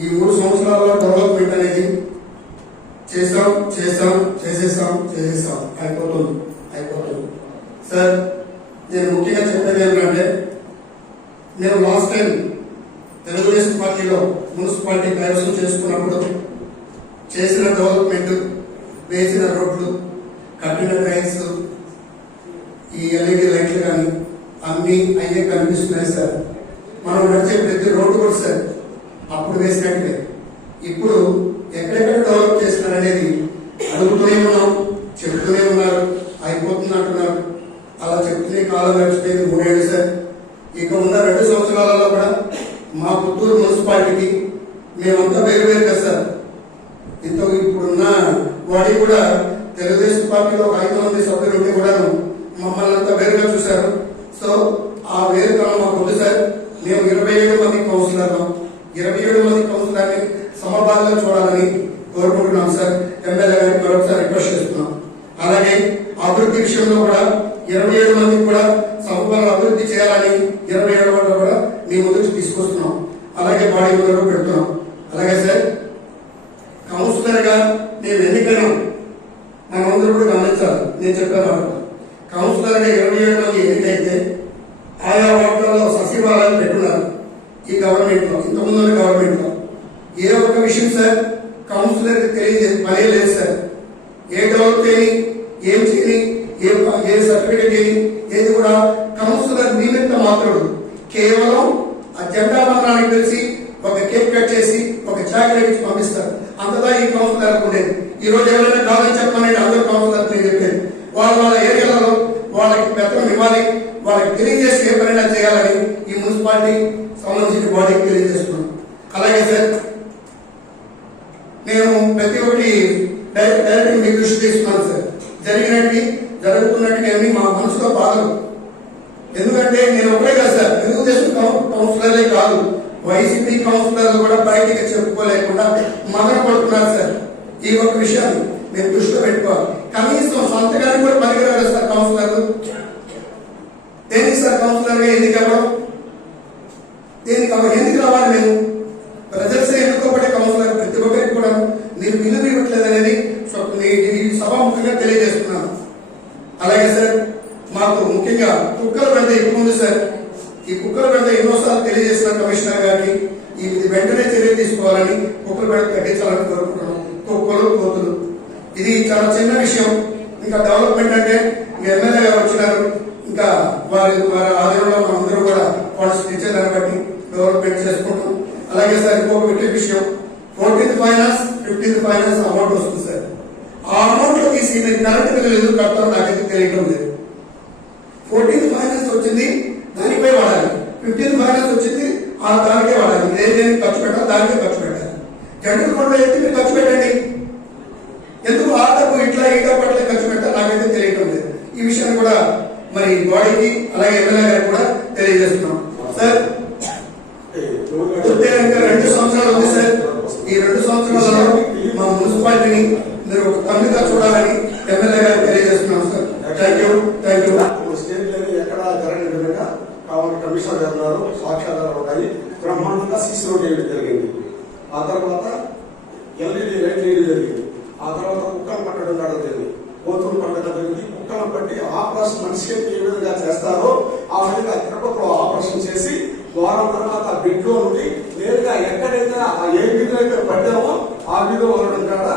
ఈ 3 సంవత్సరాల డెవలప్మెంట్ అనేది చేసేసాం అయిపోతుంది సార్. నేను ముఖ్యంగా చెప్పేది ఏంటంటే, నేను లాస్ట్ టైం తెలుగుదేశం పార్టీలో మున్సిపాలిటీ కైవసం చేసుకున్నప్పుడు చేసిన డెవలప్మెంట్, వేసిన రోడ్లు, కట్టిన డ్రైన్స్, ఈ ఎల్ఈడి లైట్లు కానీ అన్ని అయ్యే కనిపిస్తున్నాయి సార్. మనం నడిచే ప్రతి రోడ్డు కూడా సార్ అప్పుడు వేసినట్లే ఇప్పుడు ఎక్కడెక్కడ డెవలప్ చేస్తున్నారనేది అడుగుతూనే ఉన్నాం, చెప్తూనే ఉన్నారు, అయిపోతుంది అంటున్నారు. అలా చెప్తూనే కాలం గడిచిపోయింది 3 ఏళ్ళు సార్. ఇక ఉన్న 2 సంవత్సరాలలో కూడా మా పుత్తూరు మున్సిపాలిటీకి మేమంతా వేరు కదా సార్. ఇప్పుడున్న వాడి కూడా తెలుగుదేశం పార్టీలో 5 మంది సభ్యులు ఉంటే కూడా మమ్మల్ని అంతా వేరుగా చూశారు. సో ఆ వేరుతనం మాకు ఉంది సార్. మేము 27 మంది కౌన్సిలర్లు, 27 మంది కౌన్సిలర్ని సమపాలలో చూడాలని కోరుకుంటున్నాం సార్. ఎమ్మెల్యే గారికి మరొకసారి రిక్వెస్ట్ చేస్తున్నాం. అలాగే అభివృద్ధి విషయంలో కూడా 27 మందికి కూడా సమపాలలో అభివృద్ధి చేయాలని 27 మంది కూడా మీ ముందుకు తీసుకొస్తున్నాం. అలాగే బాడీ ముందు పెడుతున్నాం. అలాగే సార్, కౌన్సిలర్ గా మేము ఎన్నికైనా మనందరూ కూడా గమనించాలి. నేను చెప్పాను, కౌన్సిలర్ గా 27 మంది ఎన్నికైతే ఆయా వార్డులలో సచివాలయాలు పెట్టున్నారు. ఈ గవర్నమెంట్ లో, ఇంతకుముందు గవర్నమెంట్ లో ఏ ఒక్క విషయం సార్ కౌన్సిలర్ తెలియజే పనే లేదు సార్. ఏ డెవలప్ చేయని, ఏం చేయని, ఏ సర్టిఫికేట్ చేయని, ఏది కూడా కౌన్సిలర్ నిమిత్త మాత్రుడు. కేవలం ఆ జెండా మంత్రానికి తెలిసి ఒక కేక్ కట్ చేసి ఒక చాక్లెట్ ఇచ్చి పంపిస్తారు. అంతదా ఈ కౌన్సిలర్ ఉండేది. ఈ రోజు ఎవరైనా కాదని చెప్పమని అందరూ కౌన్సిలర్ నేను చెప్పేది. వాళ్ళ ఏరియాలలో వాళ్ళకి పెత్తనం ఇవ్వాలి, వాళ్ళకి తెలియజేసి ఏ పనైనా చేయాలని ఈ మున్సిపాలిటీ సంబంధించిన బాడీకి తెలియజేస్తున్నాం. అలాగే సార్, నేను ప్రతి ఒక్కటి డైరెక్ట్ మీ దృష్టి తీసుకున్నాను సార్. జరుగుతున్నట్టు అన్ని మా మనసులో బాధలు. ఎందుకంటే నేను ఒకటే కాదు సార్, తెలుగుదేశం కౌన్సిలర్లే కాదు, వైసీపీ కౌన్సిలర్లు కూడా బయటికి చెప్పుకోలేకుండా మదన పడుతున్నారు సార్. ఈ ఒక విషయాన్ని మేము దృష్టిలో పెట్టుకోవాలి. కనీసం సొంతగానికి కూడా పనికిరారు సార్ కౌన్సిలర్లు. దేనికి సార్ కౌన్సిలర్ గా ఎందుకు అవ్వడం? ఎందుకు రావాలి? మేము ప్రజలసే ఎన్నుకోబడే కౌన్సిలర్ ప్రతి ఒక్కరికి కూడా మీరు విలువ ఇవ్వట్లేదు అనేది సభాముఖంగా తెలియజేస్తున్నాను. అలాగే సార్, మాకు ముఖ్యంగా కుక్కల పెడితే ఎక్కువ ఉంది సార్. ఈ కుక్కల పెడితే ఎన్నోసార్లు తెలియజేసిన కమిషనర్ గారికి ఇది వెంటనే చర్య తీసుకోవాలని, కుక్కల పెడితే తగ్గించాలని కోరుకుంటున్నాం. కుక్కలు, కోతులు ఇది చాలా చిన్న విషయం. ఇంకా డెవలప్మెంట్ అంటే ఎమ్మెల్యే గారు వచ్చినారు, ఇంకా వారి ఆధ్వర్యంలో మనందరూ కూడా ఫండ్స్ ఇచ్చేదాన్ని బట్టి డెవలప్మెంట్ చేసుకుంటాం. అలాగే సార్, ఇంకొక విషయం, 14th finance 15th finance amount వస్తుంది సార్. ఆ అమౌంట్ లో తీసి మీరు కరెంట్ బిల్లు ఎందుకు కడతారో నాకైతే తెలియటం లేదు. 14th ఫైనాన్స్ వచ్చింది దానిపై వాడాలి, 15th ఫైనాన్స్ వచ్చింది దానికే వాడాలి. ఏదైనా ఖర్చు పెట్టాలి, దానికే ఖర్చు పెట్టాలి. జనరల్ ఫండ్ అయితే మీరు ఖర్చు పెట్టండి. ఎందుకు ఆ డబ్బు ఇట్లా ఈ డబ్బు అట్లా ఖర్చు పెట్టాలి నాకైతే తెలియటం లేదు. ఈ విషయాన్ని కూడా మరి బాడీకి అలాగే ఎమ్మెల్యే గారికి కూడా తెలియజేస్తున్నాం సార్. ఇంకా 2 సంవత్సరాలు ఉంది సార్. ఈ 2 సంవత్సరాలలో మా మున్సిపాలిటీని మీరు ఒక కన్నుగా చూడాలని ఎమ్మెల్యే గారికి తెలియజేస్తున్నాం sir. Thank you. State level ఎక్కడ జరగని విధంగా కావాలి కమిషనర్ గారు సాక్ష్యాధారాలు ఉన్నాయి. బ్రహ్మాండంగా సీసీ రోడ్ వేయడం జరిగింది. ఆ తర్వాత ఎల్ఈడి లైట్ వేయడం జరిగింది. ఆ తర్వాత కుక్కలు పట్టడం జరిగింది, కోతులు పట్టడం జరిగింది. కుక్కలను బట్టి ఆపరేషన్ మనిషికి ఏ విధంగా చేస్తారో ఆ విధంగా తిరుపతిలో ఆపరేషన్ చేసి వారం తర్వాత బెడ్ లో ఉండి నేరుగా ఎక్కడైతే ఏ వీధిలో అయితే పడ్డామో ఆ వీధిలో వదలడం కూడా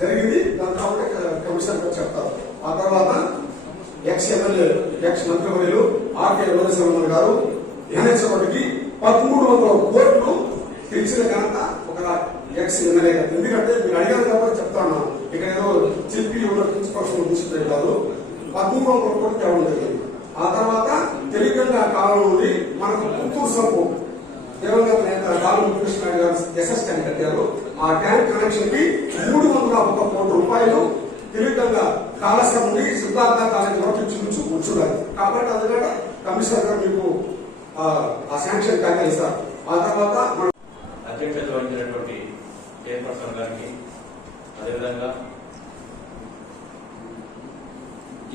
జరిగింది. దాని కాబట్టి కమిషనర్ గారు చెప్తారు. ఆ తర్వాత ఎక్స్ ఎమ్మెల్యే, ఎక్స్ మంత్రివర్యులు ఆర్కే వినోదశర్మ గారు ఎన్హెచ్ఓకి 1300 కోట్లు తెచ్చిన ఘనత ఒక ఎక్స్ ఎమ్మెల్యే గారు. ఎందుకంటే మీరు అడిగారు కాబట్టి చెప్తాను, ఇక్కడ ఏదో చెప్పి ప్రిన్సిపల్స్ తీసుకుంటే కాదు, 1300 కోట్లు తేవడం జరిగింది. ఆ తర్వాత తెలియకుండా కాలం నుండి మనకు పుత్తూరు సంపు దివంగత నేత కాలం కృష్ణ గారు ఎస్ఎస్ ట్యాంక్ కట్టారు. ఆ ట్యాంక్ కనెక్షన్ కి 301 కోట్ల రూపాయలు తెలియకుండా కాళేశ్వరం నుండి సిద్ధార్థ కాలేజీ వరకు కూర్చున్నారు. కాబట్టి అందుకని కమిషనర్ గారు మీకు ఆ శాంక్షన్ కేటాయిస్తారు. ఆ తర్వాత అధ్యక్షత వహించినటువంటి చైర్పర్సన్ గారికి, అదేవిధంగా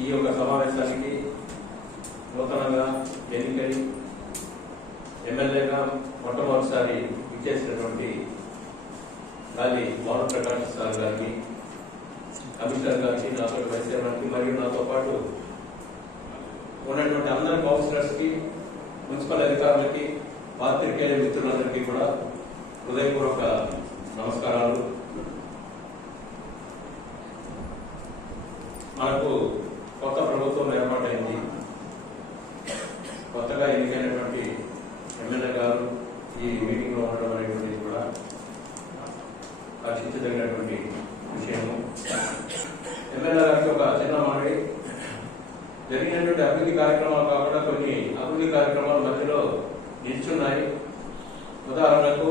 ఈ యొక్క సమావేశానికి నూతనంగా ఎన్నికై ఎమ్మెల్యేగా మొట్టమొదటిసారి ఇచ్చేసినటువంటి గాలి మోహన్ ప్రకాష్ సార్ గారికి, కమిషనర్ గారికి, నాతో వైస్ చైర్మన్కి మరియు నాతో పాటు ఉన్నటువంటి అందరి కౌన్సిలర్స్కి, మున్సిపల్ అధికారులకి, పాత్రికేయ మిత్రులందరికీ కూడా హృదయపూర్వక నమస్కారాలు. మనకు కొత్త ప్రభుత్వం ఏర్పాటైంది. కొత్తగా ఎన్నికైనటువంటి ఎమ్మెల్యే గారు ఈ మీటింగ్లో ఉండడం అనేటువంటిది కూడా హర్షించదగినటువంటి విషయము. ఎమ్మెల్యే గారికి ఒక చిన్న మనవి, జరిగినటువంటి అభివృద్ధి కార్యక్రమాలు కాకుండా కొన్ని అభివృద్ధి కార్యక్రమాలు మధ్యలో నిల్చున్నాయి. ఉదాహరణకు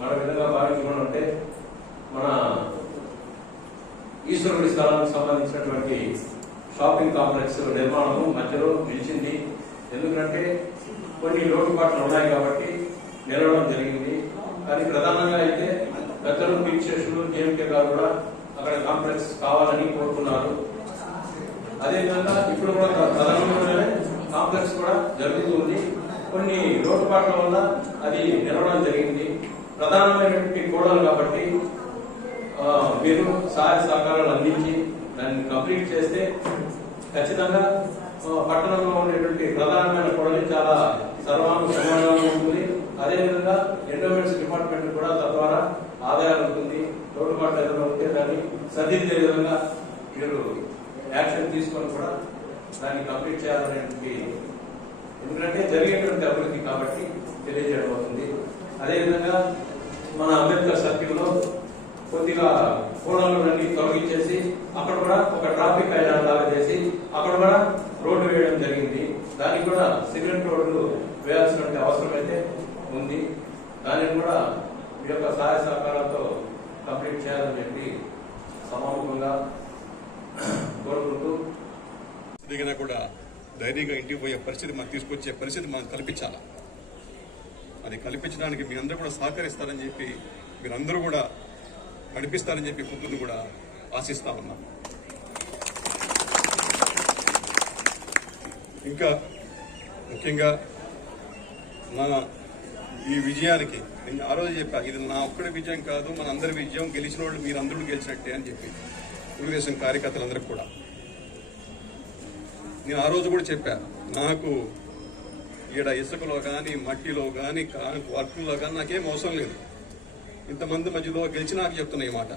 మన విధంగా భావించుకుంటే మన ఈశ్వరుడి స్థలానికి సంబంధించినటువంటి షాపింగ్ కాంప్లెక్స్ నిర్మాణము మధ్యలో నిలిచింది. ఎందుకంటే కొన్ని లోటుపాట్లు ఉన్నాయి కాబట్టి నిలవడం జరిగింది. కానీ ప్రధానంగా అయితే పెద్దలు పీక్షేషులు జేఎంకే గారు కూడా అక్కడ కాంప్లెక్స్ కావాలని కోరుతున్నారు. అదేవిధంగా ఇప్పుడు కూడా ప్రధానంగానే కాంప్లెక్స్ కూడా జరుగుతుంది. కొన్ని లోటుపాట్ల వల్ల అది నిలవడం జరిగింది. ప్రధానమైనటువంటి కోడలు కాబట్టి మీరు సహాయ సహకారాలు అందించి దాన్ని కంప్లీట్ చేస్తే ఖచ్చితంగా పట్టణంలో ఉండేటువంటి ప్రధానమైన కోడలి చాలా సర్వానుసమానంగా ఉంటుంది. అదేవిధంగా ఎండోమెంట్స్ డిపార్ట్మెంట్ కూడా తద్వారా ఆదాయాలు ఉంటుంది. లోటుపాట్లు ఏదైనా ఉంటే దాన్ని సరిదిద్దే విధంగా మీరు యాక్షన్ తీసుకొని కూడా దాన్ని కంప్లీట్ చేయాలనేటువంటి, ఎందుకంటే జరిగేటువంటి అభివృద్ధి కాబట్టి తెలియజేయడం అవుతుంది. అదేవిధంగా మన అంబేద్కర్ సర్కిల్లో కొద్దిగా కోణాలన్నీ తొలగించేసి అక్కడ కూడా ఒక ట్రాఫిక్ ఐలాండ్ లాగా చేసి అక్కడ కూడా రోడ్డు వేయడం జరిగింది. దానికి కూడా సిమెంట్ రోడ్లు వేయాల్సిన అవసరం అయితే ఉంది. దానిని కూడా మీ యొక్క సహాయ సహకారాలతో కంప్లీట్ చేయాలని చెప్పి సమాముఖంగా కోరుకుంటూ, దిగినా కూడా ధైర్యంగా ఇంటికి పోయే పరిస్థితి మనం తీసుకొచ్చే పరిస్థితి మనం కల్పించాలి. అది కల్పించడానికి మీ అందరూ కూడా సహకరిస్తారని చెప్పి, మీరందరూ కూడా నడిపిస్తారని చెప్పి పొద్దున్న కూడా ఆశిస్తా ఉన్నాం. ఇంకా ముఖ్యంగా నా ఈ విజయానికి నేను ఆ రోజు చెప్పా, ఇది నా ఒక్కడి విజయం కాదు, మన అందరి విజయం, గెలిచిన వాళ్ళు మీరందరూ గెలిచినట్టే అని చెప్పి తెలుగుదేశం కార్యకర్తలందరికీ కూడా నేను ఆ రోజు కూడా చెప్పా. నాకు ఈడ ఇసుకలో కానీ మట్టిలో కానీ వర్క్లో కానీ నాకేం అవసరం లేదు. ఇంతమంది మధ్యలో గెలిచి నాకు చెప్తున్నా ఈ మాట.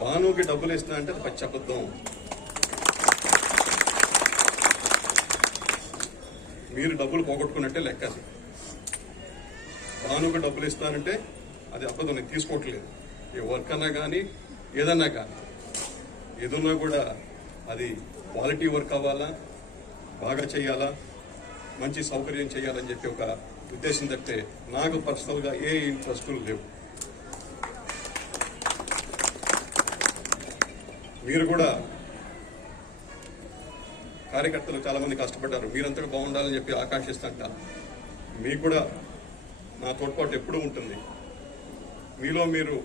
భానుకి డబ్బులు ఇస్తున్నా అంటే అది పచ్చి అబద్ధం. మీరు డబ్బులు పోగొట్టుకున్నట్టే లెక్క. భానుకి డబ్బులు ఇస్తానంటే అది అబద్ధం, నేను తీసుకోవట్లేదు. ఏ వర్క్ అన్నా కానీ ఏదన్నా కానీ ఏదన్నా కూడా అది క్వాలిటీ వర్క్ అవ్వాలా, బాగా చేయాలా, మంచి సౌకర్యం చేయాలని చెప్పి ఒక ఉద్దేశం తప్పితే నాకు పర్సనల్గా ఏ ఇంట్రెస్టులు లేవు. మీరు కూడా కార్యకర్తలు చాలా మంది కష్టపడ్డారు, మీరంతగా బాగుండాలని చెప్పి ఆకాంక్షిస్తాంట. మీకు కూడా నా తోడ్పాటు ఎప్పుడూ ఉంటుంది. మీలో మీరు